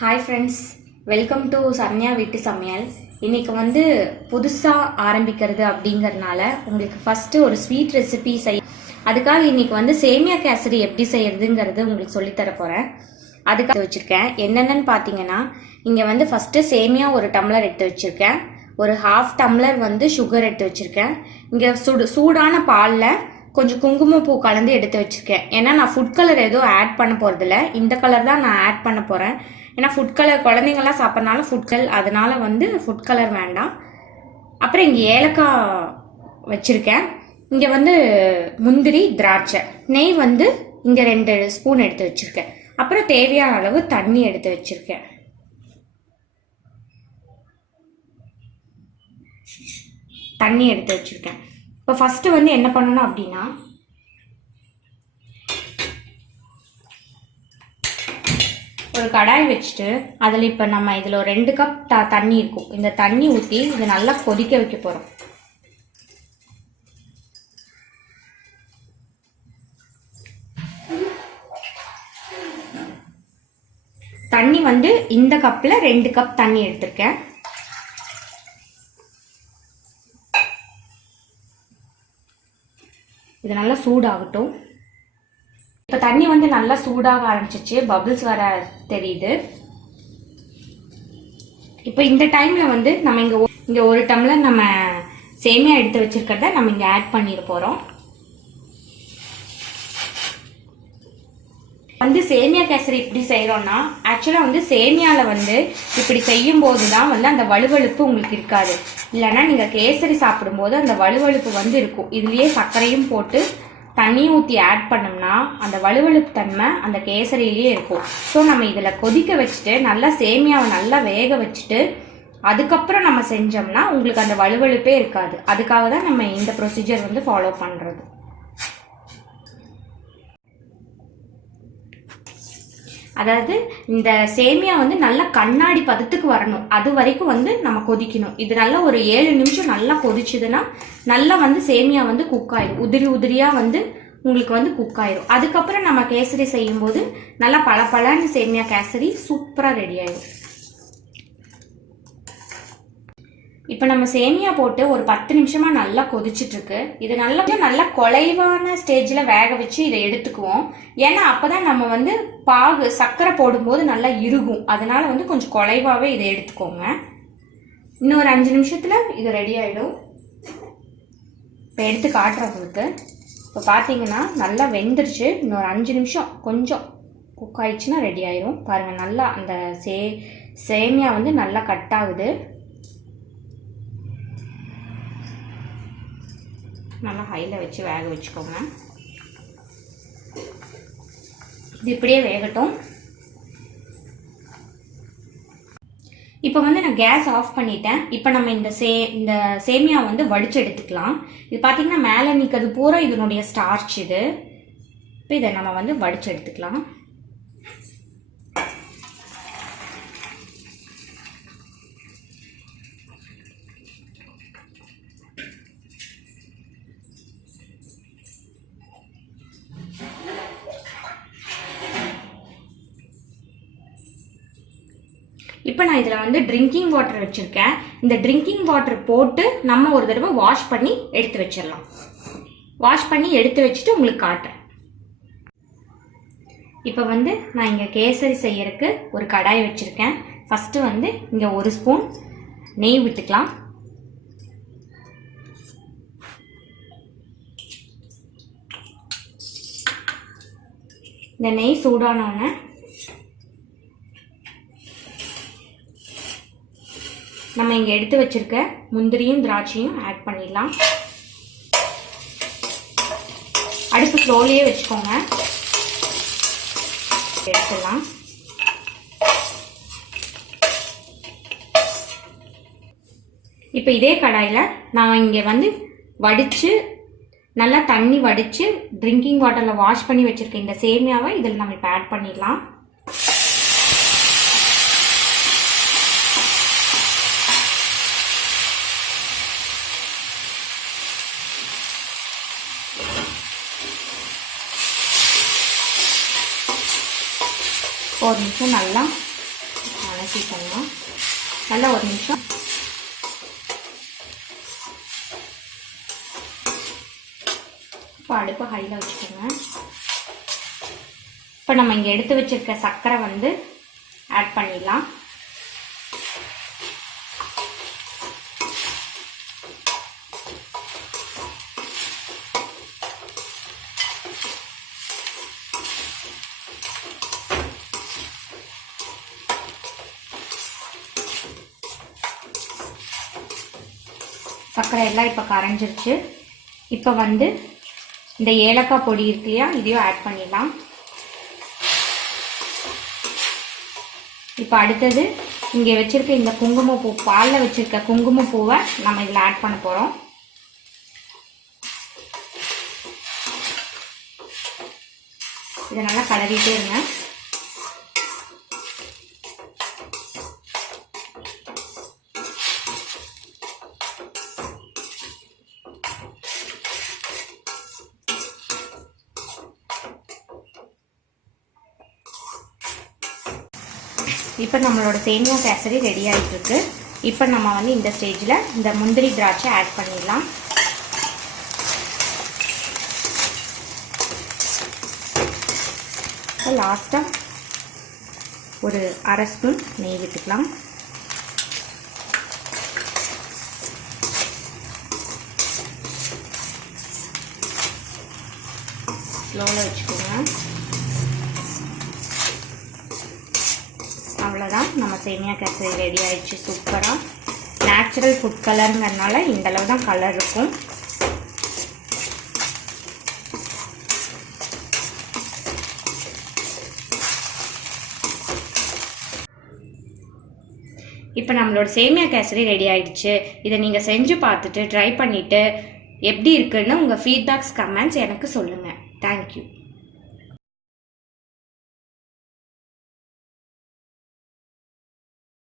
Hi friends, welcome to Saranya Veetu Samayal. இன்னைக்கு வந்து புதுசா ஆரம்பிக்கிறது அப்படிங்கறனால உங்களுக்கு ஃபர்ஸ்ட் ஒரு ஸ்வீட் ரெசிபி அதுக்காக இன்னைக்கு வந்து சேமியா கேசரி எப்படி செய்யறதுங்கிறது உங்களுக்கு சொல்லி தர போறேன். அதுக்காக வச்சிருக்கேன். என்னென்னன்னு பாத்தீங்கன்னா இங்க வந்து ஃபர்ஸ்ட் சேமியா ஒரு டம்ளர் எடுத்து வச்சிருக்கேன். ஒரு ஹாஃப் டம்ளர் வந்து சுகர் எடுத்து வச்சிருக்கேன். இங்க சூடான பால்ல கொஞ்சம் குங்குமப்பூ கலந்து எடுத்து வச்சிருக்கேன். ஏன்னா நான் ஃபுட் கலர் எதுவும் ஆட் பண்ண போறதில்ல. இந்த கலர் தான் நான் ஆட் பண்ண போறேன். ஏன்னா ஃபுட் கலர் குழந்தைங்களாம் சாப்பிட்றனால ஃபுட் கலர், அதனால வந்து ஃபுட் கலர் வேண்டாம். அப்புறம் இங்கே ஏலக்காய் வச்சுருக்கேன். இங்கே வந்து முந்திரி, திராட்சை, நெய் வந்து இங்கே 2 ஸ்பூன் எடுத்து வச்சுருக்கேன். அப்புறம் தேவையான அளவு தண்ணி எடுத்து வச்சுருக்கேன். இப்போ ஃபஸ்ட்டு வந்து என்ன பண்ணணும் அப்படின்னா ஒரு கடாய் வச்சுட்டு அதில் இப்போ நம்ம இதில் ஒரு 2 கப் தண்ணி இருக்கும். இந்த தண்ணி ஊற்றி இதை நல்லா கொதிக்க வைக்க போகிறோம். தண்ணி வந்து இந்த கப்பில் 2 கப் தண்ணி எடுத்திருக்கேன். இது நல்லா சூடாகட்டும். இப்போ தண்ணி வந்து நல்லா சூடாக ஆரம்பிச்சிச்சு, பபிள்ஸ் வர தெரியுது. இப்போ இந்த டைமில் வந்து நம்ம இங்கே ஒரு டம்ளர் நம்ம சேமியா எடுத்து வச்சிருக்கிறத நம்ம இங்கே ஆட் பண்ணிட போகிறோம். வந்து சேமியா கேசரி இப்படி செய்கிறோன்னா ஆக்சுவலாக வந்து சேமியாவில் வந்து இப்படி செய்யும் போது தான் வந்து அந்த வலுவழுப்பு உங்களுக்கு இருக்காது. இல்லைன்னா நீங்கள் கேசரி சாப்பிடும்போது அந்த வலுவழுப்பு வந்து இருக்கும். இதுலேயே சர்க்கரையும் போட்டு தண்ணியும் ஊற்றி ஆட் பண்ணோம்னா அந்த வலுவழுப்பு தன்மை அந்த கேசரியிலேயே இருக்கும். ஸோ நம்ம இதில் கொதிக்க வச்சுட்டு நல்லா சேமியாவை நல்லா வேக வச்சுட்டு அதுக்கப்புறம் நம்ம செஞ்சோம்னா உங்களுக்கு அந்த வலுவழுப்பே இருக்காது. அதுக்காக தான் நம்ம இந்த ப்ரொசீஜர் வந்து ஃபாலோ பண்ணுறது. அதாவது இந்த சேமியா வந்து நல்லா கண்ணாடி பதத்துக்கு வரணும். அது வரைக்கும் வந்து நம்ம கொதிக்கணும். இது நல்லா ஒரு 7 நிமிஷம் நல்லா கொதிச்சுதுன்னா நல்லா வந்து சேமியா வந்து குக் ஆயிடும். உதிரி உதிரியாக வந்து உங்களுக்கு வந்து குக் ஆயிடும். அதுக்கப்புறம் நம்ம கேசரி செய்யும்போது நல்லா பளபளன்னு சேமியா கேசரி சூப்பராக ரெடி ஆயிடும். இப்போ நம்ம சேமியா போட்டு ஒரு 10 நிமிஷமா நல்லா கொதிச்சுட்டு இருக்கு. இது நல்லா குலைவான ஸ்டேஜில் வேக வச்சு இதை எடுத்துக்குவோம். ஏன்னா அப்போதான் நம்ம வந்து பாகு சர்க்கரை போடும்போது நல்லா இறுகும். அதனால வந்து கொஞ்சம் குலைவாகவே இதை எடுத்துக்கோங்க. இன்னும் ஒரு 5 நிமிஷத்தில் இது ரெடி ஆகிடும். இப்போ எடுத்து காட்டுறேன் உங்களுக்கு. இப்போ பார்த்தீங்கன்னா நல்லா வெந்துருச்சு. இன்னொரு 5 நிமிஷம் கொஞ்சம் குக் ஆயிடுச்சுன்னா ரெடி ஆயிடும். பாருங்கள், நல்லா அந்த சேமியா வந்து நல்லா கட் ஆகுது. நல்லா ஹையில் வச்சு வேக வச்சுக்கோங்க. இது இப்படியே வேகட்டும். இப்போ வந்து நான் கேஸ் ஆஃப் பண்ணிட்டேன். இப்போ நம்ம இந்த சேமியா வந்து வடிச்சு எடுத்துக்கலாம். இது பார்த்தீங்கன்னா மேலே நிற்கிறது பூரா இதனுடைய ஸ்டார்ச் இது. இப்போ இதை நம்ம வந்து வடிச்சு எடுத்துக்கலாம். இப்போ நான் இதில் வந்து ட்ரிங்கிங் வாட்டர் வச்சுருக்கேன். இந்த ட்ரிங்கிங் வாட்டர் போட்டு நம்ம ஒரு தடவை வாஷ் பண்ணி எடுத்து வச்சிடலாம். வாஷ் பண்ணி எடுத்து வச்சுட்டு உங்களுக்கு காட்டுறேன். இப்போ வந்து நான் இங்கே கேசரி செய்யறதுக்கு ஒரு கடாய் வச்சுருக்கேன். ஃபஸ்ட்டு வந்து இங்கே 1 ஸ்பூன் நெய் விட்டுக்கலாம். இந்த நெய் சூடானோடனே நம்ம இங்கே எடுத்து வச்சிருக்க முந்திரியும் திராட்சையும் ஆட் பண்ணிடலாம். அடுப்பு ஸ்லோலியே வச்சுக்கோங்க. எடுத்துடலாம். இப்போ இதே கடாயில் நான் இங்கே வந்து வடித்து நல்லா தண்ணி வடித்து ட்ரிங்கிங் வாட்டரில் வாஷ் பண்ணி வச்சுருக்கேன் இந்த சேமியாவை இதில் நம்ம இப்போ ஆட் பண்ணிடலாம். ஒரு நிமிஷம் நல்லா ஊற்றிக்கணும். நல்லா ஒரு நிமிஷம் இப்போ அடுப்பு ஹையில் வச்சுக்கோங்க. இப்போ நம்ம இங்கே எடுத்து வச்சிருக்க சர்க்கரை வந்து ஆட் பண்ணிடலாம். சர்க்கரை எல்லாம் இப்போ கரைஞ்சிருச்சு. இப்போ வந்து இந்த ஏலக்காய் பொடி இருக்கு இல்லையா, இதையும் ஆட் பண்ணிடலாம். இப்போ அடுத்தது இங்கே வச்சிருக்க இந்த குங்குமப்பூ, பாலில் வச்சிருக்க குங்குமப்பூவை நம்ம இதில் ஆட் பண்ண போகிறோம். இதை நல்லா கலரிட்டே இருங்க. இப்போ நம்மளோட சேமியா கேசரி ரெடி ஆகிட்டு இருக்கு. இப்போ நம்ம வந்து இந்த ஸ்டேஜில் இந்த முந்திரி திராட்சை ஆட் பண்ணிடலாம். லாஸ்ட்டாக ஒரு அரை ஸ்பூன் நெய் விட்டுக்கலாம். ஸ்லோவில் வச்சுக்கோங்க. அவ்வளோதான், நம்ம சேமியா கேசரி ரெடி ஆயிடுச்சு. சூப்பராக நேச்சுரல் ஃபுட் கலருங்கிறதுனால இந்த அளவு தான் கலர் இருக்கும். இப்போ நம்மளோட சேமியா கேசரி ரெடி ஆயிடுச்சு. இதை நீங்கள் செஞ்சு பார்த்துட்டு ட்ரை பண்ணிவிட்டு எப்படி இருக்குன்னு உங்கள் ஃபீட்பேக்ஸ் கமெண்ட்ஸ் எனக்கு சொல்லுங்கள். தேங்க்யூ.